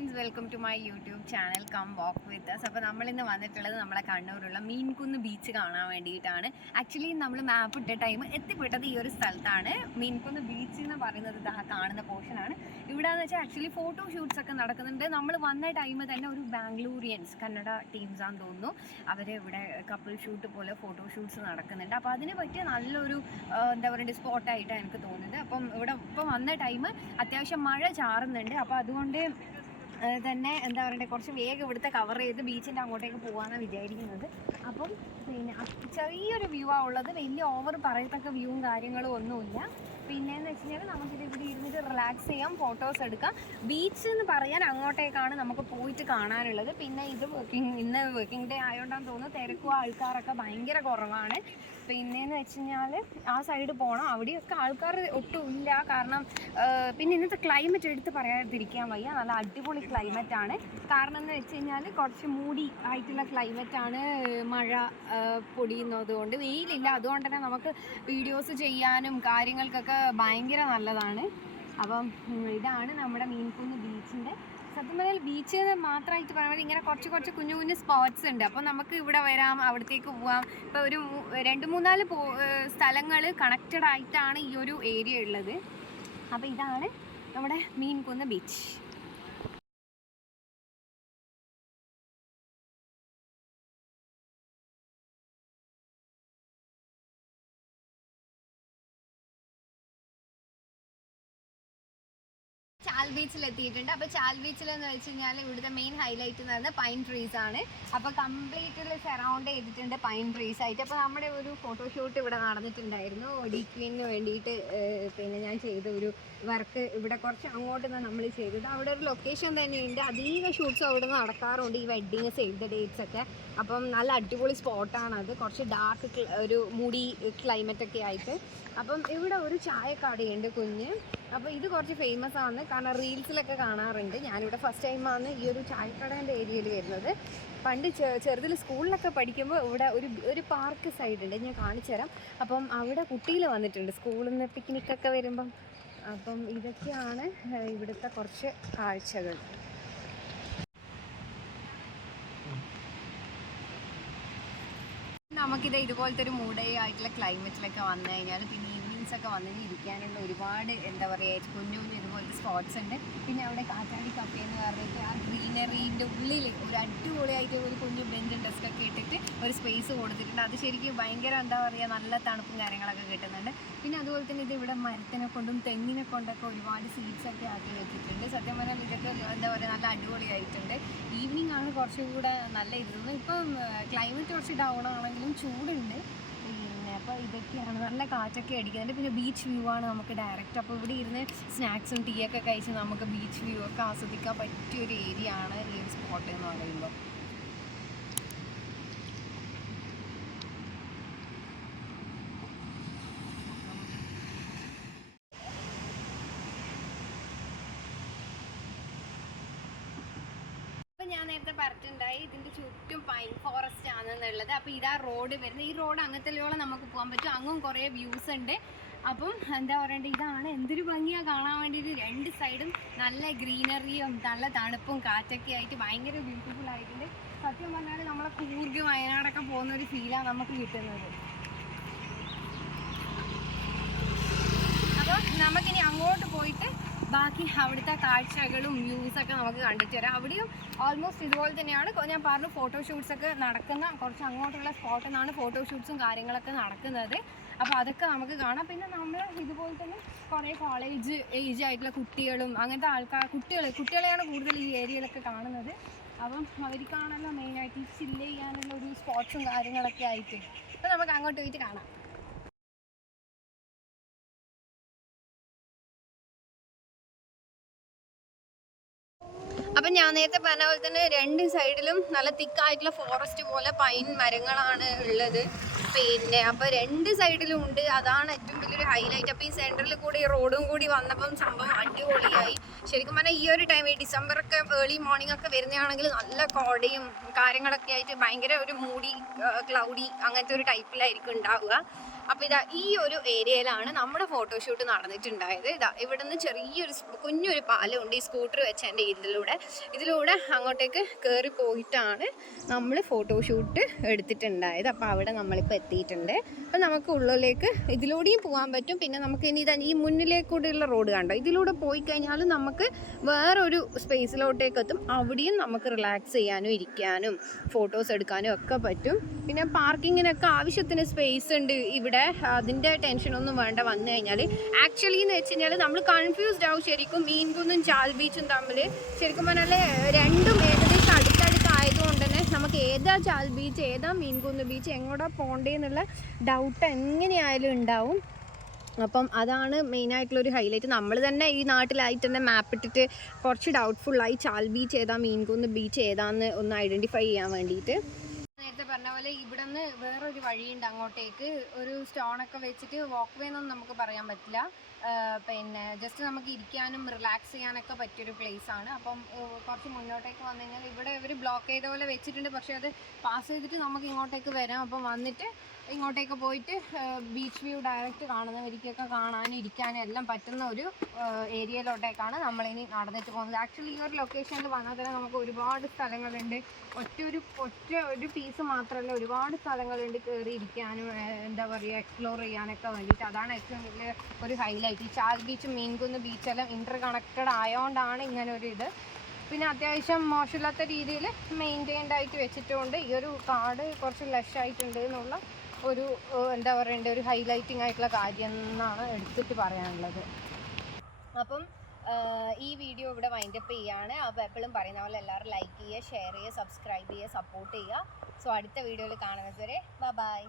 Friends, welcome to my YouTube channel come walk with us. അപ്പോൾ നമ്മളിന്ന് വന്നിട്ടുള്ളത് നമ്മളെ കണ്ണൂരുള്ള മീൻകുന്ന് ബീച്ച് കാണാൻ വേണ്ടിയിട്ടാണ്. ആക്ച്വലി നമ്മൾ മാപ്പ് ഇട്ട ടൈം എത്തിപ്പെട്ടത് ഈ ഒരു സ്ഥലത്താണ്. മീൻകുന്ന് ബീച്ച് എന്ന് പറയുന്നത് ഇതാ കാണുന്ന പോർഷനാണ്. ഇവിടെ എന്ന് വെച്ചാൽ ആക്ച്വലി ഫോട്ടോ ഷൂട്ട്സ് ഒക്കെ നടക്കുന്നുണ്ട്. നമ്മൾ വന്ന ടൈം തന്നെ ഒരു ബാംഗ്ലൂരിയൻസ് കന്നഡ ടീംസാന്ന് തോന്നുന്നു, അവർ ഇവിടെ കപ്പിൾ ഷൂട്ട് പോലെ ഫോട്ടോ ഷൂട്ട്സ് നടക്കുന്നുണ്ട്. അപ്പോൾ അതിന് പറ്റിയ നല്ലൊരു എന്താ പറയുക സ്പോട്ടായിട്ടാണ് എനിക്ക് തോന്നുന്നത്. അപ്പം ഇവിടെ ഇപ്പം വന്ന ടൈം അത്യാവശ്യം മഴ ചാറുന്നുണ്ട്. അപ്പോൾ അതുകൊണ്ട് തന്നെ എന്താ പറയുക കുറച്ച് വേഗം ഇവിടുത്തെ കവർ ചെയ്ത് ബീച്ചിൻ്റെ അങ്ങോട്ടേക്ക് പോകാമെന്നാണ് വിചാരിക്കുന്നത്. അപ്പം പിന്നെ ചെറിയൊരു വ്യൂ ആണ് ഉള്ളത്, വലിയ ഓവർ പറയത്തക്ക വ്യൂവും കാര്യങ്ങളും ഒന്നുമില്ല. പിന്നെയെന്ന് വെച്ച് കഴിഞ്ഞാൽ നമുക്കിത് ഇവിടെ ഇരുന്നിട്ട് റിലാക്സ് ചെയ്യാം, ഫോട്ടോസ് എടുക്കാം. ബീച്ച് എന്ന് പറയാൻ അങ്ങോട്ടേക്കാണ് നമുക്ക് പോയിട്ട് കാണാനുള്ളത്. പിന്നെ ഇത് ഇന്ന് വർക്കിംഗ് ഡേ ആയതുകൊണ്ടാന്ന് തോന്നുന്നു തിരക്കും ആൾക്കാരൊക്കെ ഭയങ്കര കുറവാണ്. പിന്നെയെന്ന് വെച്ച് കഴിഞ്ഞാൽ ആ സൈഡ് പോകണം, അവിടെയൊക്കെ ആൾക്കാർ ഒട്ടും ഇല്ല. കാരണം പിന്നെ ഇന്നത്തെ ക്ലൈമറ്റ് എടുത്ത് പറയാതിരിക്കാൻ വയ്യ, നല്ല അടിപൊളി ക്ലൈമറ്റാണ്. കാരണം എന്ന് വെച്ച് കഴിഞ്ഞാൽ കുറച്ച് മൂടി ആയിട്ടുള്ള ക്ലൈമറ്റാണ്, മഴ പൊടിയുന്നത് കൊണ്ട്, വെയിലില്ല. അതുകൊണ്ട് തന്നെ നമുക്ക് വീഡിയോസ് ചെയ്യാനും കാര്യങ്ങൾക്കൊക്കെ ഭയങ്കര നല്ലതാണ്. അപ്പം ഇതാണ് നമ്മുടെ മീൻകുന്ന് ബീച്ചിൻ്റെ. സത്യം പറഞ്ഞാൽ ബീച്ച് മാത്രമായിട്ട് പറയുമ്പോൾ ഇങ്ങനെ കുറച്ച് കുഞ്ഞു കുഞ്ഞു സ്പോട്ട്സ് ഉണ്ട്. അപ്പോൾ നമുക്ക് ഇവിടെ വരാം, അവിടത്തേക്ക് പോവാം. ഇപ്പോൾ ഒരു 2-3 സ്ഥലങ്ങൾ കണക്റ്റഡ് ആയിട്ടാണ് ഈ ഒരു ഏരിയ ഉള്ളത്. അപ്പോൾ ഇതാണ് നമ്മുടെ മീൻകുന്ന് ബീച്ച്. ചാൽ ബീച്ചിൽ എത്തിയിട്ടുണ്ട്. അപ്പോൾ ചാൽ ബീച്ചിൽ എന്ന് വെച്ച് കഴിഞ്ഞാൽ ഇവിടുത്തെ മെയിൻ ഹൈലൈറ്റ് എന്ന് പറയുന്നത് പൈൻ ട്രീസ് ആണ്. അപ്പോൾ കംപ്ലീറ്റ്ലി സറൗണ്ട് ചെയ്തിട്ടുണ്ട് പൈൻ ട്രീസ് ആയിട്ട്. അപ്പോൾ നമ്മുടെ ഒരു ഫോട്ടോഷൂട്ട് ഇവിടെ നടന്നിട്ടുണ്ടായിരുന്നു ഡി ക്വീനിന് വേണ്ടിയിട്ട്. പിന്നെ ഞാൻ ചെയ്ത ഒരു വർക്ക് ഇവിടെ കുറച്ച് അങ്ങോട്ട് നിന്ന് നമ്മൾ ചെയ്തത്. അവിടെ ഒരു ലൊക്കേഷൻ തന്നെയുണ്ട്, അധികം ഷൂട്ട്സും അവിടെ നിന്ന് നടക്കാറുണ്ട്, ഈ വെഡ്ഡിങ് സേവ് ദ ഡേറ്റ്സ് ഒക്കെ. അപ്പം നല്ല അടിപൊളി സ്പോട്ടാണത്, കുറച്ച് ഡാർക്ക് ഒരു മൂടി ക്ലൈമറ്റൊക്കെ ആയിട്ട്. അപ്പം ഇവിടെ ഒരു ചായക്കടയുണ്ട് കുഞ്ഞ്. അപ്പോൾ ഇത് കുറച്ച് ഫേമസ് ആണ്, കാരണം റീൽസിലൊക്കെ കാണാറുണ്ട്. ഞാനിവിടെ ഫസ്റ്റ് ടൈമാണ് ഈ ഒരു ചായക്കടേൻ്റെ ഏരിയയിൽ വരുന്നത്. പണ്ട് ചെറുതിൽ സ്കൂളിലൊക്കെ പഠിക്കുമ്പോൾ ഇവിടെ ഒരു പാർക്ക് സൈഡ് ഉണ്ട്, ഞാൻ കാണിച്ചു തരാം. അപ്പം അവിടെ കുട്ടികൾ വന്നിട്ടുണ്ട് സ്കൂളിൽ നിന്ന് പിക്നിക്കൊക്കെ വരുമ്പം. അപ്പം ഇതൊക്കെയാണ് ഇവിടുത്തെ കുറച്ച് കാഴ്ചകൾ. നമുക്കിത് ഇതുപോലത്തെ ഒരു മൂഡേ ആയിട്ടുള്ള ക്ലൈമറ്റിലൊക്കെ വന്നു കഴിഞ്ഞാൽ, പിന്നെ ഈവനിങ്സ് ഒക്കെ വന്നിട്ട് ഇരിക്കാനുള്ള ഒരുപാട് എന്താ പറയുക കുഞ്ഞു ഇതുപോലത്തെ സ്പോട്ട്സ് ഉണ്ട്. പിന്നെ അവിടെ കാറ്റാടി കഫേ എന്ന് പറഞ്ഞിട്ട് ആ ഗ്രീനറീൻ്റെ ഉള്ളിൽ ഒരു അടിപൊളിയായിട്ട് ഒരു കുഞ്ഞു ബെഞ്ചും ഡെസ്കൊക്കെ ഇട്ടിട്ട് ഒരു സ്പേസ് കൊടുത്തിട്ടുണ്ട്. അത് ശരിക്കും ഭയങ്കര എന്താ പറയുക നല്ല തണുപ്പും കാര്യങ്ങളൊക്കെ കിട്ടുന്നുണ്ട്. പിന്നെ അതുപോലെ തന്നെ ഇത് ഇവിടെ മരത്തിനെ കൊണ്ടും തെങ്ങിനെ കൊണ്ടൊക്കെ ഒരുപാട് സീറ്റ്സൊക്കെ ആക്കി വെച്ചിട്ടുണ്ട്. സത്യം പറഞ്ഞാൽ ഇതൊക്കെ എന്താ പറയുക നല്ല അടിപൊളിയായിട്ടുണ്ട്. ഈവനിങ് ആണ് കുറച്ചുകൂടെ നല്ല ഇരുന്നത്. ഇപ്പം ക്ലൈമറ്റ് കുറച്ച് ഡൗൺ ആണെങ്കിലും ചൂടുണ്ട്. പിന്നെ അപ്പോൾ ഇതൊക്കെയാണ്, നല്ല കാറ്റൊക്കെ അടിക്കുന്നുണ്ട്. പിന്നെ ബീച്ച് വ്യൂ ആണ് നമുക്ക് ഡയറക്റ്റ്. അപ്പോൾ ഇവിടെ ഇരുന്ന് സ്നാക്സും ടീ ഒക്കെ കഴിച്ച് നമുക്ക് ബീച്ച് വ്യൂ ഒക്കെ ആസ്വദിക്കാൻ പറ്റിയൊരു ഏരിയ ആണ് ഈ ഒരു സ്പോട്ട് എന്ന് പറയുമ്പോൾ. ഞാൻ നേരത്തെ പറഞ്ഞിട്ടുണ്ടായി ഇതിൻ്റെ ചുറ്റും പൈൻ ഫോറസ്റ്റ് ആണെന്നുള്ളത്. അപ്പോൾ ഇതാ റോഡ് വരുന്നത്. ഈ റോഡ് അങ്ങനത്തെയോളം നമുക്ക് പോകാൻ പറ്റും, അങ്ങും കുറേ വ്യൂസ് ഉണ്ട്. അപ്പം എന്താ പറയണ്ടത്, ഇതാണ് എന്തൊരു ഭംഗിയാണ് കാണാൻ വേണ്ടിയിട്ട്. 2 സൈഡും നല്ല ഗ്രീനറിയും നല്ല തണുപ്പും കാറ്റൊക്കെ ആയിട്ട് ഭയങ്കര ബ്യൂട്ടിഫുൾ ആയിട്ടുണ്ട്. സത്യം പറഞ്ഞാൽ നമ്മളെ കൂർഗ് വയനാടൊക്കെ പോകുന്ന ഒരു ഫീലാണ് നമുക്ക് കിട്ടുന്നത്. അപ്പോൾ നമുക്കിനി അങ്ങോട്ട് പോയിട്ട് ബാക്കി അവിടുത്തെ കാഴ്ചകളും വ്യൂസൊക്കെ നമുക്ക് കണ്ടിട്ട് വരാം. അവിടെയും ഓൾമോസ്റ്റ് ഇതുപോലെ തന്നെയാണ്. ഞാൻ പറഞ്ഞു ഫോട്ടോഷൂട്ട്സൊക്കെ നടക്കുന്ന കുറച്ച് അങ്ങോട്ടുള്ള സ്പോട്ടിൽ നിന്നാണ് ഫോട്ടോഷൂട്ട്സും കാര്യങ്ങളൊക്കെ നടക്കുന്നത്. അപ്പോൾ അതൊക്കെ നമുക്ക് കാണാം. പിന്നെ നമ്മൾ ഇതുപോലെ തന്നെ കുറേ കോളേജ് ഏജ് ആയിട്ടുള്ള കുട്ടികളും അങ്ങനത്തെ കുട്ടികളെയാണ് കൂടുതൽ ഈ ഏരിയയിലൊക്കെ കാണുന്നത്. അപ്പം അവർക്കാണല്ലോ മെയിനായിട്ട് ചില്ല് ചെയ്യാനുള്ള ഒരു സ്പോട്ട്സും കാര്യങ്ങളൊക്കെ ആയിട്ട്. അപ്പോൾ നമുക്ക് അങ്ങോട്ട് പോയിട്ട് കാണാം. അപ്പം ഞാൻ നേരത്തെ പറഞ്ഞ പോലെ തന്നെ 2 സൈഡിലും നല്ല തിക്കായിട്ടുള്ള ഫോറസ്റ്റ് പോലെ പൈൻ മരങ്ങളാണ് ഉള്ളത്. പിന്നെ അപ്പോൾ 2 സൈഡിലും ഉണ്ട്, അതാണ് ഏറ്റവും വലിയൊരു ഹൈലൈറ്റ്. അപ്പോൾ ഈ സെൻറ്ററിൽ കൂടി ഈ റോഡും കൂടി വന്നപ്പം സംഭവം അടിപൊളിയായി. ശരിക്കും പറഞ്ഞാൽ ഈ ഒരു ടൈം, ഈ ഡിസംബറൊക്കെ ഏർലി മോർണിംഗ് ഒക്കെ വരുന്നതാണെങ്കിൽ നല്ല കോടയും കാര്യങ്ങളൊക്കെ ആയിട്ട് ഭയങ്കര ഒരു മൂടി ക്ലൗഡി അങ്ങനത്തെ ഒരു ടൈപ്പിലായിരിക്കും ഉണ്ടാവുക. അപ്പോൾ ഇതാ ഈ ഒരു ഏരിയയിലാണ് നമ്മുടെ ഫോട്ടോഷൂട്ട് നടന്നിട്ടുണ്ടായത്. ഇതാ ഇവിടെ നിന്ന് ചെറിയൊരു കുഞ്ഞൊരു പാലമുണ്ട് ഈ സ്കൂട്ടർ വെച്ചതിൻ്റെ ഇതിലൂടെ അങ്ങോട്ടേക്ക് കയറി പോയിട്ടാണ് നമ്മൾ ഫോട്ടോഷൂട്ട് എടുത്തിട്ടുണ്ടായത്. അപ്പോൾ അവിടെ നമ്മളിപ്പോൾ എത്തിയിട്ടുണ്ട്. അപ്പോൾ നമുക്ക് ഉള്ളിലേക്ക് ഇതിലൂടെയും പോകാൻ പറ്റും. പിന്നെ നമുക്ക് ഇനി ഈ മുന്നിലേക്കൂടെയുള്ള റോഡ് കണ്ടോ, ഇതിലൂടെ പോയി കഴിഞ്ഞാൽ നമുക്ക് വേറൊരു സ്പേസിലോട്ടേക്ക് എത്തും. അവിടെയും നമുക്ക് റിലാക്സ് ചെയ്യാനും ഇരിക്കാനും ഫോട്ടോസ് എടുക്കാനും ഒക്കെ പറ്റും. പിന്നെ പാർക്കിങ്ങിനൊക്കെ ആവശ്യത്തിന് സ്പേസ് ഉണ്ട് ഇവിടെ. അതിൻ്റെ ടെൻഷനൊന്നും വേണ്ട വന്നു കഴിഞ്ഞാൽ. ആക്ച്വലി എന്ന് വെച്ച് കഴിഞ്ഞാൽ നമ്മൾ കൺഫ്യൂസ്ഡ് ആവും ശരിക്കും മീൻകുന്നും ചാൽ ബീച്ചും തമ്മിൽ. ശരിക്കും പറഞ്ഞാൽ രണ്ടും ഏകദേശം അടുത്തടുത്തായതുകൊണ്ട് തന്നെ നമുക്ക് ഏതാ ചാൽ ബീച്ച് ഏതാ മീൻകുന്ന് ബീച്ച് എങ്ങോട്ടാ പോകേണ്ടതെന്നുള്ള ഡൗട്ട് എങ്ങനെയായാലും ഉണ്ടാവും. അപ്പം അതാണ് മെയിനായിട്ടുള്ളൊരു ഹൈലൈറ്റ്. നമ്മൾ തന്നെ ഈ നാട്ടിലായിട്ട് തന്നെ മാപ്പ് ഇട്ടിട്ട് കുറച്ച് ഡൗട്ട്ഫുള്ളായി ചാൽ ബീച്ച് ഏതാ മീൻകുന്ന് ബീച്ച് ഏതാന്ന് ഒന്ന് ഐഡൻറ്റിഫൈ ചെയ്യാൻ വേണ്ടിയിട്ട്. നേരത്തെ പറഞ്ഞ പോലെ ഇവിടെ നിന്ന് വേറൊരു വഴിയുണ്ട് അങ്ങോട്ടേക്ക്. ഒരു സ്റ്റോണൊക്കെ വെച്ചിട്ട് വാക്ക് വേ എന്നൊന്നും നമുക്ക് പറയാൻ പറ്റില്ല. പിന്നെ ജസ്റ്റ് നമുക്ക് ഇരിക്കാനും റിലാക്സ് ചെയ്യാനൊക്കെ പറ്റിയൊരു പ്ലേസാണ്. അപ്പം കുറച്ച് മുന്നോട്ടേക്ക് വന്നു കഴിഞ്ഞാൽ ഇവിടെ ഇവർ ബ്ലോക്ക് ചെയ്ത പോലെ വെച്ചിട്ടുണ്ട്. പക്ഷേ അത് പാസ് ചെയ്തിട്ട് നമുക്ക് ഇങ്ങോട്ടേക്ക് വരാം. അപ്പം വന്നിട്ട് ഇങ്ങോട്ടേക്ക് പോയിട്ട് ബീച്ച് വ്യൂ ഡയറക്റ്റ് കാണുന്നവർക്കൊക്കെ കാണാനും ഇരിക്കാനും എല്ലാം പറ്റുന്ന ഒരു ഏരിയയിലോട്ടേക്കാണ് നമ്മളിനി നടന്നിട്ട് പോകുന്നത്. ആക്ച്വലി ഈ ഒരു ലൊക്കേഷനിൽ വന്നാൽ തന്നെ നമുക്ക് ഒരുപാട് സ്ഥലങ്ങളുണ്ട്. ഒറ്റ ഒരു പീസ് മാത്രമല്ല, ഒരുപാട് സ്ഥലങ്ങളുണ്ട് കയറി ഇരിക്കാനും എന്താ പറയുക എക്സ്പ്ലോർ ചെയ്യാനൊക്കെ വേണ്ടിയിട്ട്. അതാണ് ഏറ്റവും വലിയ ഒരു ഹൈലൈറ്റ്. ഈ ചാൽ ബീച്ചും മീൻകുന്ന് ബീച്ചെല്ലാം ഇൻ്റർ കണക്റ്റഡ് ആയതുകൊണ്ടാണ് ഇങ്ങനെ ഒരു ഇത്. പിന്നെ അത്യാവശ്യം മോശമില്ലാത്ത രീതിയിൽ മെയിൻറ്റെയിൻഡ് ആയിട്ട് വെച്ചിട്ടുണ്ട്. ഈ ഒരു കാട് കുറച്ച് ലഷായിട്ടുണ്ട് എന്നുള്ള ഒരു എന്താ പറയണ്ട ഒരു ഹൈലൈറ്റിംഗ് ആയിട്ടുള്ള കാര്യം എന്നാണ് എടുത്തിട്ട് പറയാനുള്ളത്. അപ്പം ഈ വീഡിയോ ഇവിടെ വൈൻഡപ്പ് ചെയ്യാണ്. അപ്പോൾ എപ്പോഴും പറയുന്ന പോലെ എല്ലാവരും ലൈക്ക് ചെയ്യുക, ഷെയർ ചെയ്യുക, സബ്സ്ക്രൈബ് ചെയ്യുക, സപ്പോർട്ട് ചെയ്യുക. സോ അടുത്ത വീഡിയോയിൽ കാണുന്നത് വരെ ബൈ.